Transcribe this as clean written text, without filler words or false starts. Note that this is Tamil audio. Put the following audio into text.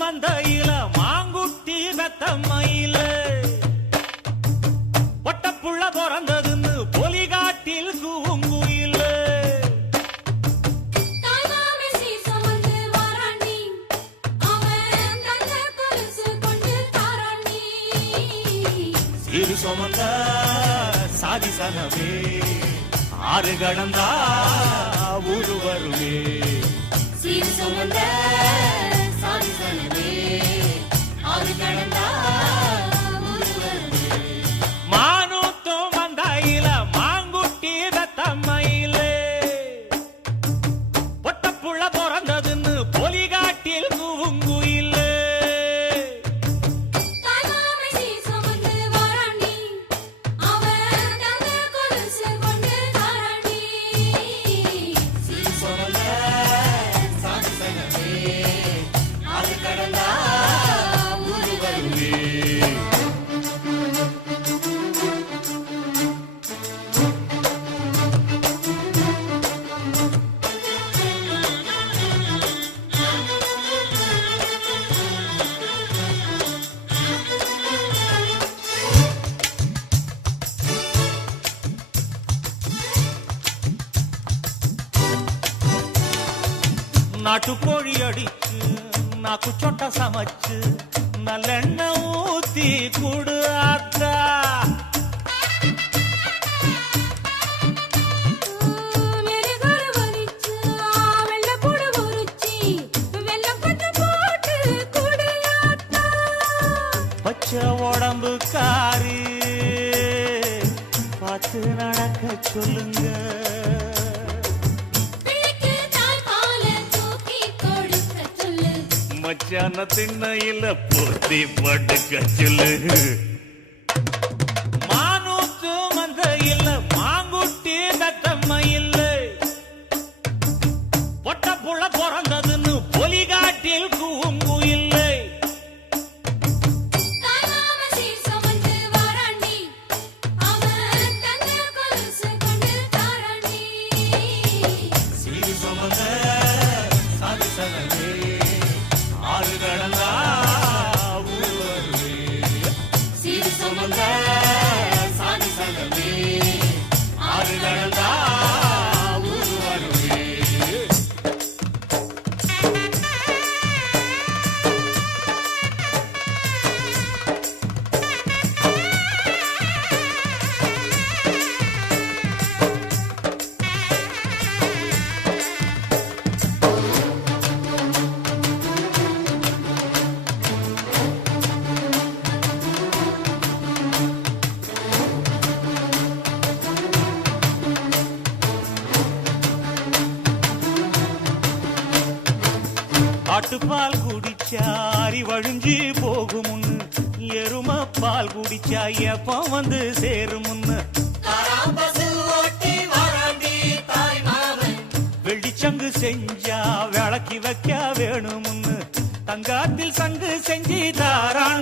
மந்தையில மாங்குட்டி வெத்தம்மையில ஒட்டப்புள்ள பிறந்ததுன்னு பொலிகாட்டில் கூங்குயில சிறு சுமந்த சாதி சனவே ஆறு கடந்தா ஊரு வருவே சிறு சுமந்த மானூத்தும் மந்தையில மாங்குட்டி வெத்தம்மையில ஒட்டப்புள்ள பிறந்ததுன்னு பொலிகாட்டில் கூங்குயில நாட்டுக்கோழி அடிச்சு நாக்கு சொட்ட சமைச்சு நல்லெண்ணெய் ஊத்தி கூடு ஆத்தா பச்சை உடம்பு காரி பார்த்து நடக்க சொல்லுங்க மச்சான திண்ணையில பொத்தி படுக்க சொல்லு மானூத்து மந்தையில மாங்குட்டி தத்தம்மையில பொட்டப்புள்ள பிறந்ததுன்னு பொலிகாட்டில் கூங்குயில்லை சிறு சுமந்த சாதி சனவே ஆறு கடந்தா ஊரு வருவே சிறு சுமந்த சாதி சனவே ஆறு கடந்தா ஊரு வருவே ஆட்டுப்பால் குடிச்சா அரி வழிஞ்சி போகுமுன்னு எரும பால் குடிச்சா எப்ப வந்து சேருமுன்னு வெள்ளிச்சங்கு செஞ்சா விளக்கி வைக்க வேணுமுன்னு தங்காத்தில் சங்கு செஞ்சு தாரான்